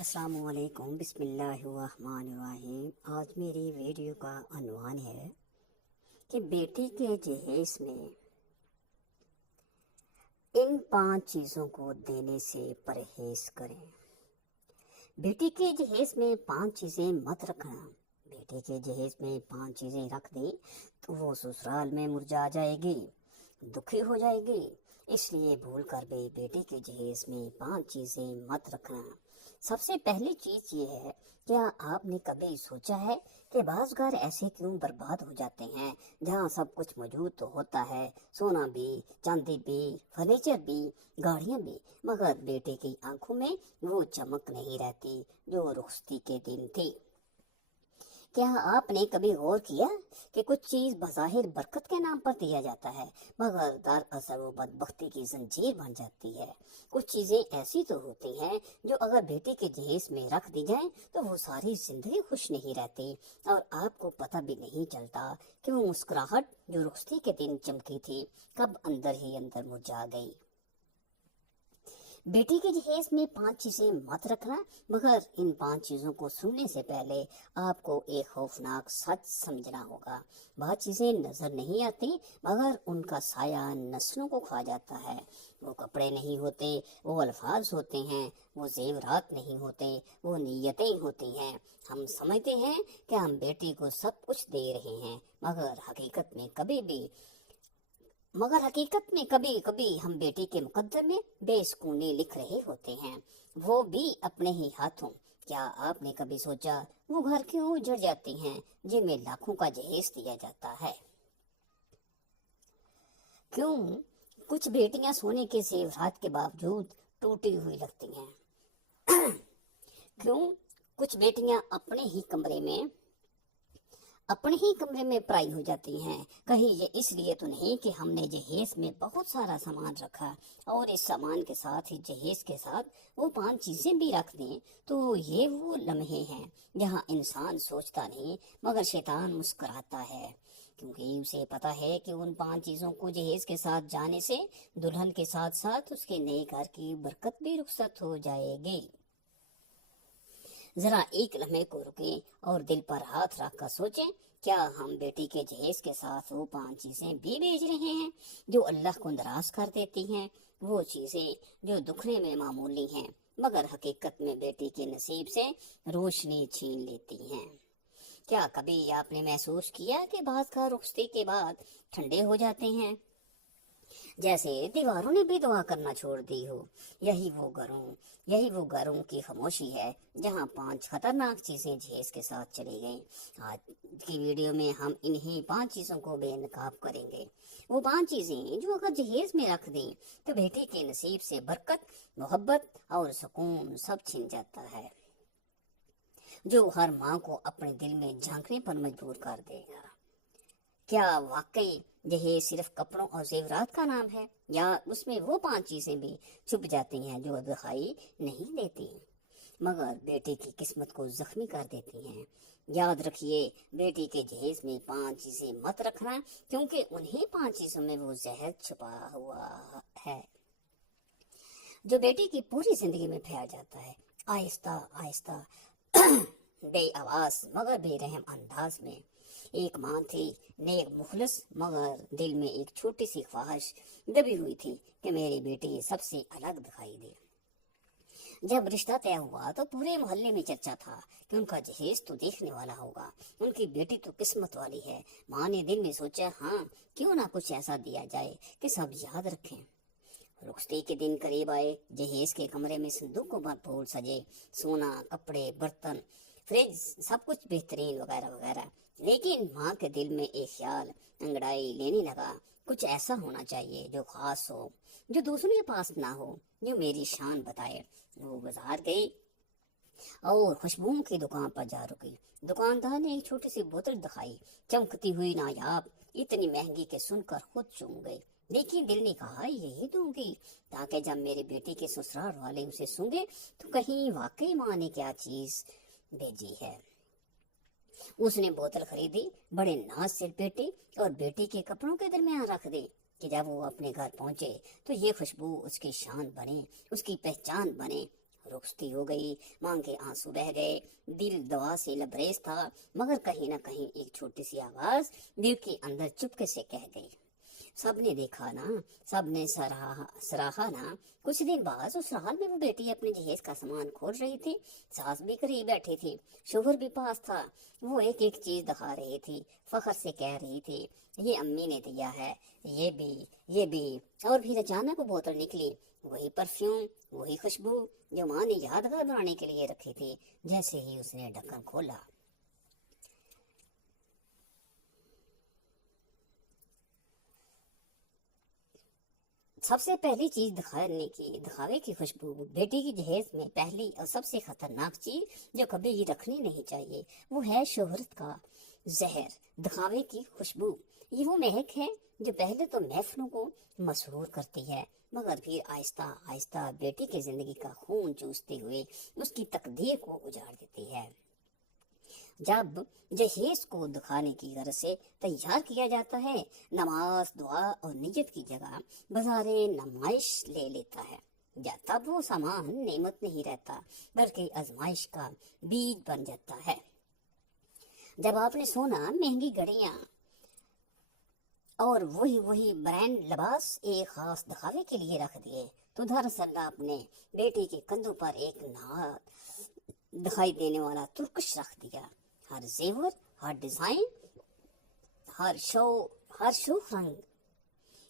السلام علیکم، بسم اللہ الرحمن الرحیم۔ آج میری ویڈیو کا عنوان ہے کہ بیٹی کے جہیز میں ان 5 چیزوں کو دینے سے پرہیز کریں۔ بیٹی کے جہیز میں 5 چیزیں مت رکھنا۔ بیٹی کے جہیز میں 5 چیزیں رکھ دیں تو وہ سسرال میں مرجھا جائے گی، دکھی ہو جائے گی۔ اس لیے بھول کر بھی بیٹی کے جہیز میں 5 چیزیں مت رکھنا۔ سب سے پہلی چیز یہ ہے، کیا آپ نے کبھی سوچا ہے کہ بعض گھر ایسے کیوں برباد ہو جاتے ہیں جہاں سب کچھ موجود تو ہوتا ہے، سونا بھی، چاندی بھی، فرنیچر بھی، گاڑیاں بھی، مگر بیٹے کی آنکھوں میں وہ چمک نہیں رہتی جو رخصتی کے دن تھی۔ کیا آپ نے کبھی غور کیا کہ کچھ چیز بظاہر برکت کے نام پر دیا جاتا ہے مگر دراصل وہ بدبختی کی زنجیر بن جاتی ہے؟ کچھ چیزیں ایسی تو ہوتی ہیں جو اگر بیٹی کے جہیز میں رکھ دی جائیں تو وہ ساری زندگی خوش نہیں رہتی اور آپ کو پتہ بھی نہیں چلتا کہ وہ مسکراہٹ جو رخصتی کے دن چمکی تھی کب اندر ہی اندر مرجھا گئی۔ بیٹی کے جہیز میں 5 چیزیں مت رکھنا، مگر ان 5 چیزوں کو سننے سے پہلے آپ کو ایک خوفناک سچ سمجھنا ہوگا۔ بعض چیزیں نظر نہیں آتی مگر ان کا سایہ نسلوں کو کھا جاتا ہے۔ وہ کپڑے نہیں ہوتے، وہ الفاظ ہوتے ہیں، وہ زیورات نہیں ہوتے، وہ نیتیں ہوتی ہیں۔ ہم سمجھتے ہیں کہ ہم بیٹی کو سب کچھ دے رہے ہیں مگر حقیقت میں کبھی کبھی ہم بیٹی کے مقدر میں بے سکونی لکھ رہے ہوتے ہیں، وہ بھی اپنے ہی ہاتھوں۔ کیا آپ نے کبھی سوچا وہ گھر کیوں اجڑ جاتے ہیں جن میں لاکھوں کا جہیز دیا جاتا ہے؟ کیوں کچھ بیٹیاں سونے کے زیورات کے باوجود ٹوٹی ہوئی لگتی ہیں؟ کیوں کچھ بیٹیاں اپنے ہی کمرے میں پرائی ہو جاتی ہیں؟ کہیں یہ اس لیے تو نہیں کہ ہم نے جہیز میں بہت سارا سامان رکھا اور اس سامان کے ساتھ ہی جہیز کے ساتھ وہ 5 چیزیں بھی رکھ دیں تو یہ وہ لمحے ہیں جہاں انسان سوچتا نہیں مگر شیطان مسکراتا ہے، کیونکہ اسے پتا ہے کہ ان 5 چیزوں کو جہیز کے ساتھ جانے سے دلہن کے ساتھ ساتھ اس کے نئے گھر کی برکت بھی رخصت ہو جائے گی۔ ذرا ایک لمحے کو رکیں اور دل پر ہاتھ رکھ کر سوچیں، کیا ہم بیٹی کے جہیز کے ساتھ وہ 5 چیزیں بھی بیچ رہے ہیں جو اللہ کو ناراض کر دیتی ہیں؟ وہ چیزیں جو دکھنے میں معمولی ہیں مگر حقیقت میں بیٹی کے نصیب سے روشنی چھین لیتی ہیں۔ کیا کبھی آپ نے محسوس کیا کہ بعض کا رخصتی کے بعد ٹھنڈے ہو جاتے ہیں، جیسے دیواروں نے بھی دعا کرنا چھوڑ دی ہو؟ یہی وہ گھروں کی خاموشی ہے جہاں 5 خطرناک چیزیں جہیز کے ساتھ چلی گئیں۔ آج کی ویڈیو میں ہم انہی 5 چیزوں کو بے نقاب کریں گے۔ وہ 5 چیزیں جو اگر جہیز میں رکھ دیں تو بیٹی کے نصیب سے برکت، محبت اور سکون سب چھن جاتا ہے، جو ہر ماں کو اپنے دل میں جھانکنے پر مجبور کر دے گا۔ کیا واقعی جہیز صرف کپڑوں اور زیورات کا نام ہے، یا اس میں وہ 5 چیزیں بھی چھپ جاتی ہیں جو دکھائی نہیں دیتی مگر بیٹی کی قسمت کو زخمی کر دیتی ہیں؟ یاد رکھیے، بیٹی کے جہیز میں 5 چیزیں مت رکھنا، کیونکہ انہی 5 چیزوں میں وہ زہر چھپا ہوا ہے جو بیٹی کی پوری زندگی میں پھیل جاتا ہے، آہستہ آہستہ، بے آواز مگر بے رحم انداز میں۔ ایک ماں تھی، نیک مخلص، مگر دل میں ایک چھوٹی سی خواہش دبی ہوئی تھی کہ میری بیٹی سب سے الگ دکھائی دے۔ جب رشتہ طے ہوا تو پورے محلے میں چرچا تھا کہ ان کا جہیز تو دیکھنے والا ہوگا، ان کی بیٹی تو قسمت والی ہے۔ ماں نے دل میں سوچا، ہاں کیوں نہ کچھ ایسا دیا جائے کہ سب یاد رکھیں۔ رخصتی کے دن قریب آئے، جہیز کے کمرے میں صندوقوں پر پھول سجے، سونا، کپڑے، برتن، فریج، سب کچھ بہترین وغیرہ وغیرہ۔ لیکن ماں کے دل میں ایک خیال انگڑائی لینے لگا، کچھ ایسا ہونا چاہیے جو خاص ہو، جو دوسروں کے پاس نہ ہو، جو میری شان بتائے۔ وہ بازار گئی اور خوشبوؤں کی دکان پر جا رکی۔ دکاندار نے ایک چھوٹی سی بوتل دکھائی، چمکتی ہوئی، نایاب، اتنی مہنگی کہ سن کر خود چونم گئی۔ لیکن دل نے کہا، یہی دوں گی تاکہ جب میری بیٹی کے سسرال والے اسے سونگے تو کہیں واقعی ماں نے کیا چیز بھیجی ہے۔ اس نے بوتل خریدی، بڑے ناز سے پیٹی اور بیٹی کے کپڑوں کے درمیان رکھ دی کہ جب وہ اپنے گھر پہنچے تو یہ خوشبو اس کی شان بنے، اس کی پہچان بنے۔ رخصتی ہو گئی، ماں کے آنسو بہ گئے، دل دعا سے لبریز تھا، مگر کہیں نہ کہیں ایک چھوٹی سی آواز دل کے اندر چپکے سے کہہ گئی۔ سب نے دیکھا نا، سب نے سراہا نا۔ کچھ دن بعد اس رات میں وہ بیٹی اپنے جہیز کا سامان کھول رہی تھی، ساس بھی قریب بیٹھی تھی، شوہر بھی پاس تھا۔ وہ ایک ایک چیز دکھا رہی تھی، فخر سے کہہ رہی تھی یہ امی نے دیا ہے، یہ بھی۔ اور پھر اچانک وہ بوتل نکلی، وہی پرفیوم، وہی خوشبو جو ماں نے یادگار بنانے کے لیے رکھی تھی۔ جیسے ہی اس نے ڈھکن کھولا، سب سے پہلی چیز دکھاوے کی خوشبو، بیٹی کی جہیز میں پہلی اور سب سے خطرناک چیز جو کبھی ہی رکھنی نہیں چاہیے، وہ ہے شہرت کا زہر، دکھاوے کی خوشبو۔ یہ وہ مہک ہے جو پہلے تو محفلوں کو مسرور کرتی ہے، مگر پھر آہستہ آہستہ بیٹی کی زندگی کا خون چوستے ہوئے اس کی تقدیر کو اجاڑ دیتی ہے۔ جب جہیز کو دکھانے کی غرض سے تیار کیا جاتا ہے، نماز، دعا اور نیت کی جگہ بازارِ نمائش لے لیتا ہے، تب وہ سامان نعمت نہیں رہتا بلکہ آزمائش کا بیج بن جاتا ہے۔ جب آپ نے سونا، مہنگی گھڑیاں اور وہی برانڈ لباس ایک خاص دکھاوے کے لیے رکھ دیے، تو دراصل آپ نے بیٹی کے کندھوں پر ایک نہایت دکھائی دینے والا ترکش رکھ دیا۔ ہر زیور، ہر ڈیزائن، ہر شوخ رنگ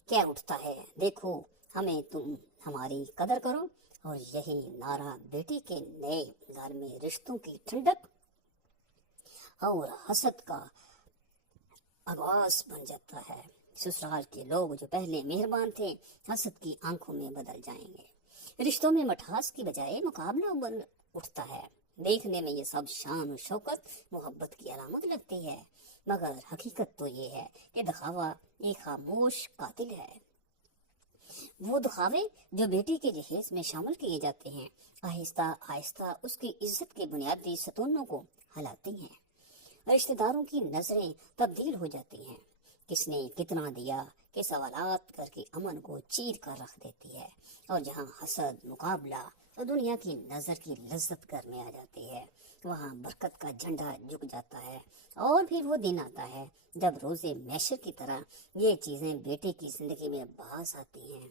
کیا اٹھتا ہے، دیکھو ہمیں، تم ہماری قدر کرو۔ اور یہی نعرہ بیٹی کے نئے گھر میں رشتوں کی ٹھنڈک اور حسد کا آغاز بن جاتا ہے۔ سسرال کے لوگ جو پہلے مہربان تھے، حسد کی آنکھوں میں بدل جائیں گے۔ رشتوں میں مٹھاس کی بجائے مقابلہ بن اٹھتا ہے۔ دیکھنے میں یہ سب شان و شوکت، محبت کی علامت لگتی ہے، مگر حقیقت تو یہ ہے کہ دکھاوا ایک خاموش قاتل ہے۔ وہ دکھاوے جو بیٹی کے جہیز میں شامل کیے جاتے ہیں، آہستہ آہستہ اس کی عزت کے بنیادی ستونوں کو ہلاتی ہیں۔ رشتہ داروں کی نظریں تبدیل ہو جاتی ہیں، کس نے کتنا دیا کہ سوالات کر کے امن کو چیر کر رکھ دیتی ہے، اور جہاں حسد، مقابلہ اور دنیا کی نظر کی لذت گھر میں آ جاتی ہے، وہاں برکت کا جھنڈا جھک جاتا ہے۔ اور پھر وہ دن آتا ہے جب روزے میشر کی طرح یہ چیزیں بیٹے کی زندگی میں باز آتی ہیں۔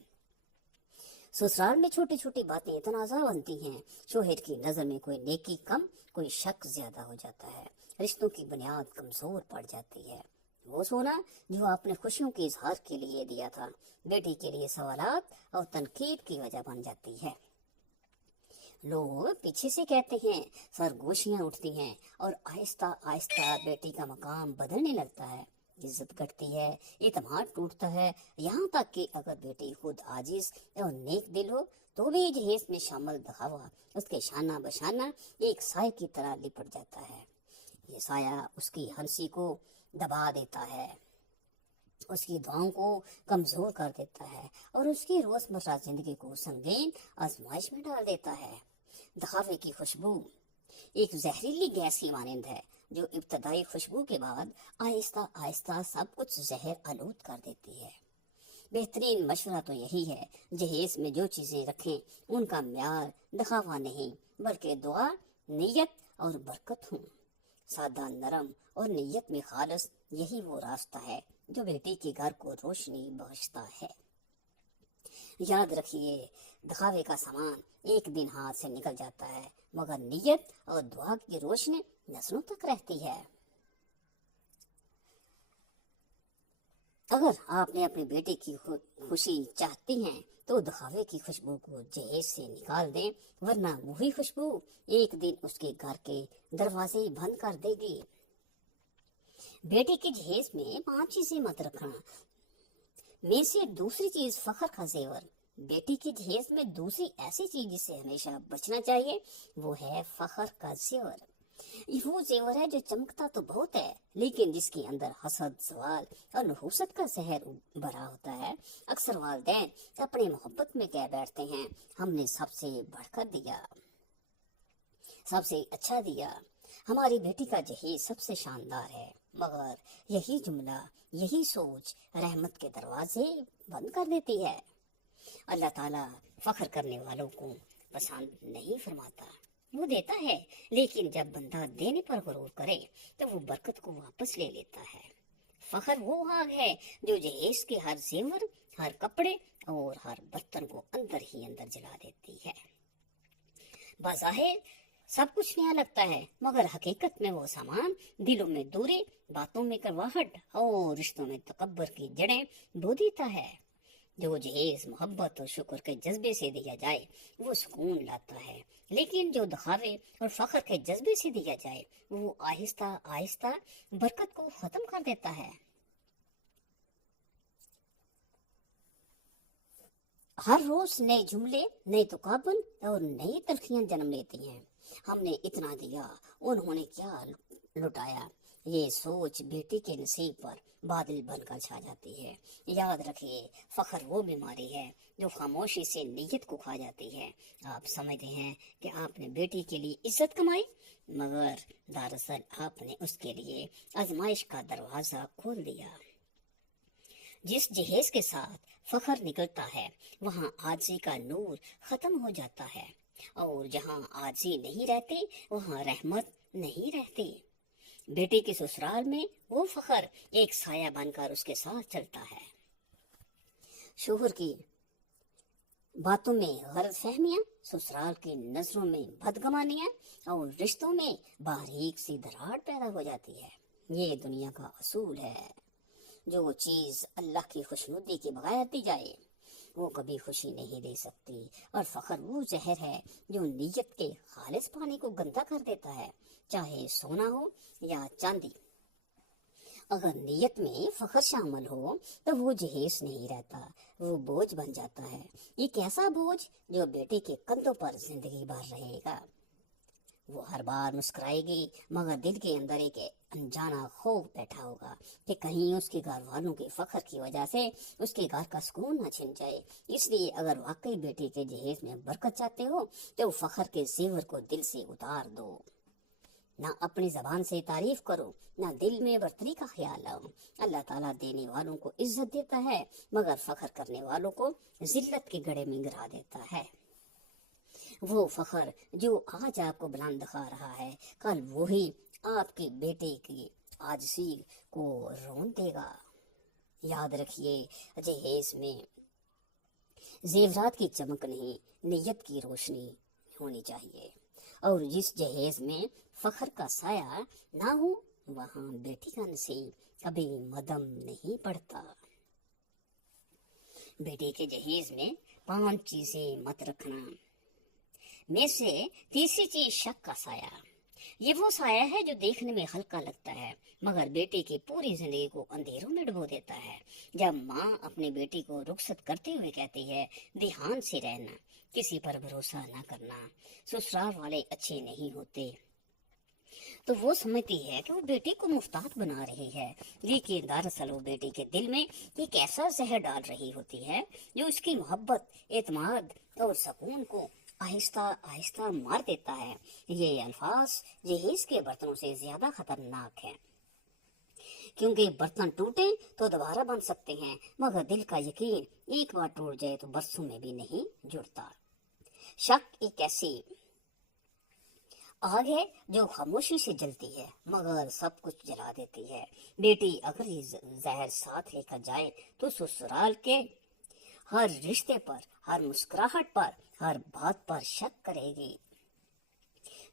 سسرال میں چھوٹی چھوٹی باتیں تنازع بنتی ہیں، شوہر کی نظر میں کوئی نیکی کم، کوئی شک زیادہ ہو جاتا ہے، رشتوں کی بنیاد کمزور پڑ جاتی ہے۔ وہ سونا جو آپ نے خوشیوں کے اظہار کے لیے دیا تھا، بیٹی کے لیے سوالات اور تنقید کی وجہ بن جاتی ہے۔ لوگ پیچھے سے کہتے ہیں، سرگوشیاں اٹھتی ہیں، اور آہستہ آہستہ بیٹی کا مقام بدلنے لگتا ہے، عزت گھٹتی ہے، اعتماد ٹوٹتا ہے، یہاں تک کہ اگر بیٹی خود عاجز اور نیک دل ہو تو بھی جہیز میں شامل دکھاوا اس کے شانہ بشانہ ایک سائے کی طرح لپٹ جاتا ہے۔ یہ سایہ اس کی ہنسی کو دبا دیتا ہے، اس کی دعاؤں کو کمزور کر دیتا ہے، اور اس کی روزمرہ زندگی کو سنگین آزمائش میں ڈال دیتا ہے۔ دکھاوے کی خوشبو ایک زہریلی گیس کی مانند ہے جو ابتدائی خوشبو کے بعد آہستہ آہستہ سب کچھ زہر آلود کر دیتی ہے۔ بہترین مشورہ تو یہی ہے، جہیز میں جو چیزیں رکھیں ان کا معیار دکھاوا نہیں بلکہ دعا، نیت اور برکت ہوں۔ سادہ، نرم اور نیت میں خالص، یہی وہ راستہ ہے جو بیٹی کے گھر کو روشنی بخشتا ہے۔ یاد رکھیے، دکھاوے کا سامان ایک دن ہاتھ سے نکل جاتا ہے، مگر نیت اور دعا کی روشنی نسلوں تک رہتی ہے۔ اگر آپ نے اپنی بیٹی کی خوشی چاہتی ہیں تو دکھاوے کی خوشبو کو جہیز سے نکال دیں، ورنہ وہی خوشبو ایک دن اس کے گھر کے دروازے بند کر دے گی۔ بیٹی کے جہیز میں 5 چیزیں مت رکھنا میں سے دوسری چیز فخر کا زیور۔ بیٹی کے جہیز میں دوسری ایسی چیز جس سے ہمیشہ بچنا چاہیے وہ ہے فخر کا زیور۔ یہ وہ زیور ہے جو چمکتا تو بہت ہے لیکن جس کے اندر حسد، زوال اور نحوست کا زہر بھرا ہوتا ہے۔ اکثر والدین اپنے محبت میں کہہ بیٹھتے ہیں، ہم نے سب سے بڑھ کر دیا، سب سے اچھا دیا، ہماری بیٹی کا جہیز سب سے شاندار ہے، مگر یہی جملہ، یہی سوچ رحمت کے دروازے بند کر دیتی ہے۔ اللہ تعالیٰ فخر کرنے والوں کو پسند نہیں فرماتا۔ وہ دیتا ہے، لیکن جب بندہ دینے پر غرور کرے تو وہ برکت کو واپس لے لیتا ہے۔ فخر وہ آگ ہے جو جہیز کے ہر زیور، ہر کپڑے اور ہر برتن کو اندر ہی اندر جلا دیتی ہے۔ بظاہر سب کچھ نیا لگتا ہے، مگر حقیقت میں وہ سامان دلوں میں دوری، باتوں میں کرواہٹ اور رشتوں میں تکبر کی جڑیں بو دیتا ہے۔ جو جہیز محبت اور شکر کے جذبے سے دیا جائے وہ سکون لاتا ہے، لیکن جو دکھاوے اور فخر کے جذبے سے دیا جائے وہ آہستہ آہستہ برکت کو ختم کر دیتا ہے۔ ہر روز نئے جملے، نئے تقابل اور نئی تلخیاں جنم لیتی ہیں۔ ہم نے اتنا دیا، انہوں نے کیا لٹایا، یہ سوچ بیٹی کے نصیب پر بادل بن کر چھا جاتی ہے۔ یاد رکھیے، فخر وہ بیماری ہے جو خاموشی سے نیت کو کھا جاتی ہے۔ آپ سمجھتے ہیں کہ آپ نے بیٹی کے لیے عزت کمائی، مگر دراصل آپ نے اس کے لیے آزمائش کا دروازہ کھول دیا۔ جس جہیز کے ساتھ فخر نکلتا ہے وہاں عاجزی کا نور ختم ہو جاتا ہے، اور جہاں عاجزی نہیں رہتی وہاں رحمت نہیں رہتی۔ بیٹی کے سسرال میں وہ فخر ایک سایہ بن کر اس کے ساتھ چلتا ہے۔ شوہر کی باتوں میں غلط فہمیاں، سسرال کی نظروں میں بدگمانیاں اور رشتوں میں باریک سی دراڑ پیدا ہو جاتی ہے۔ یہ دنیا کا اصول ہے۔ جو چیز اللہ کی خوشنودی کے بغیر دی جائے وہ کبھی خوشی نہیں دے سکتی، اور فخر وہ زہر ہے جو نیت کے خالص پانی کو گندا کر دیتا ہے، چاہے سونا ہو یا چاندی۔ اگر نیت میں فخر شامل ہو تو وہ جہیز نہیں رہتا، وہ بوجھ بن جاتا ہے۔ ایک ایسا بوجھ جو بیٹی کے کندھوں پر زندگی بھر رہے گا۔ وہ ہر بار مسکرائے گی، مگر دل کے اندر ایک انجانا خوف بیٹھا ہوگا کہ کہیں اس کے گھر والوں کے فخر کی وجہ سے اس کے گھر کا سکون نہ چھن جائے۔ اس لیے اگر واقعی بیٹی کے جہیز میں برکت چاہتے ہو تو فخر کے زیور کو دل سے اتار دو۔ نہ اپنی زبان سے تعریف کرو، نہ دل میں برتری کا خیال لاؤ۔ اللہ تعالیٰ دینے والوں کو عزت دیتا ہے، مگر فخر کرنے والوں کو ذلت کے گڑھے میں گرا دیتا ہے۔ وہ فخر جو آج آپ کو بلند دکھا رہا ہے کل وہی آپ کی بیٹی کی عاجزی کو رون دے گا۔ یاد رکھیے، جہیز میں زیورات کی چمک نہیں، نیت کی روشنی ہونی چاہیے، اور جس جہیز میں فخر کا سایہ نہ ہو وہاں بیٹی کا نصیب کبھی مدھم نہیں پڑتا۔ بیٹی کے جہیز میں 5 چیزیں مت رکھنا۔ میں سے تیسری چیز شک کا سایہ۔ یہ وہ سایہ ہے جو دیکھنے میں ہلکا لگتا ہے مگر بیٹی کی پوری زندگی کو اندھیروں میں ڈبو دیتا ہے۔ جب ماں اپنی بیٹی کو رخصت کرتے ہوئے کہتی ہے دھیان سے رہنا، کسی پر بھروسہ نہ کرنا، سسرال والے اچھے نہیں ہوتے، تو وہ سمجھتی ہے کہ وہ بیٹی کو محتاط بنا رہی ہے، لیکن دراصل وہ بیٹی کے دل میں ایک ایسا زہر ڈال رہی ہوتی ہے جو اس کی محبت، اعتماد اور سکون کو آہستہ آہستہ مار دیتا ہے۔ یہ الفاظ جہیز کے برتنوں سے زیادہ خطرناک ہیں، کیونکہ برتن ٹوٹے تو دوبارہ بن سکتے ہیں، مگر دل کا یقین ایک بار ٹوٹ جائے تو برسوں میں بھی نہیں جڑتا۔ شک ایک ایسی آگ ہے جو خاموشی سے جلتی ہے مگر سب کچھ جلا دیتی ہے۔ بیٹی اگر یہ زہر ساتھ لے کر جائے تو سسرال کے ہر رشتے پر، ہر مسکراہٹ پر، ہر بات پر شک کرے گی۔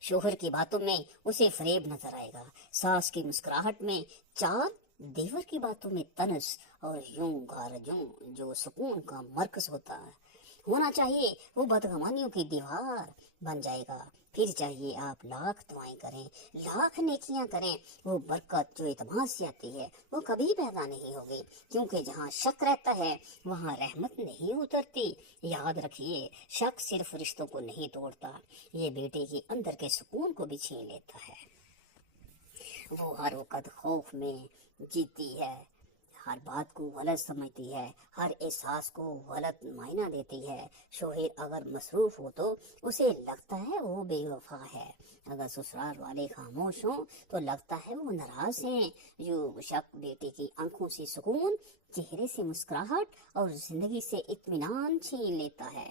شوہر کی باتوں میں اسے فریب نظر آئے گا، ساس کی مسکراہٹ میں چال، دیور کی باتوں میں تنس، اور یوں گارجوں جو سکون کا مرکز ہونا چاہیے وہ بدگمانیوں کی دیوار بن جائے گا۔ پھر چاہیے آپ لاکھ دعائیں کریں، لاکھ نیکیاں کریں، وہ برکت جو اعتماد سے آتی ہے وہ کبھی پیدا نہیں ہوگی، کیونکہ جہاں شک رہتا ہے وہاں رحمت نہیں اترتی۔ یاد رکھیے، شک صرف رشتوں کو نہیں توڑتا، یہ بیٹے کے اندر کے سکون کو بھی چھین لیتا ہے۔ وہ ہر وقت خوف میں جیتی ہے، ہر بات کو غلط سمجھتی ہے، ہر احساس کو غلط معنی دیتی ہے۔ شوہر اگر مصروف ہو تو اسے لگتا ہے وہ بے وفا ہے، اگر سسرال والے خاموش ہوں تو لگتا ہے وہ ناراض ہیں۔ یوں شک بیٹی کی آنکھوں سے سکون، چہرے سے مسکراہٹ اور زندگی سے اطمینان چھین لیتا ہے۔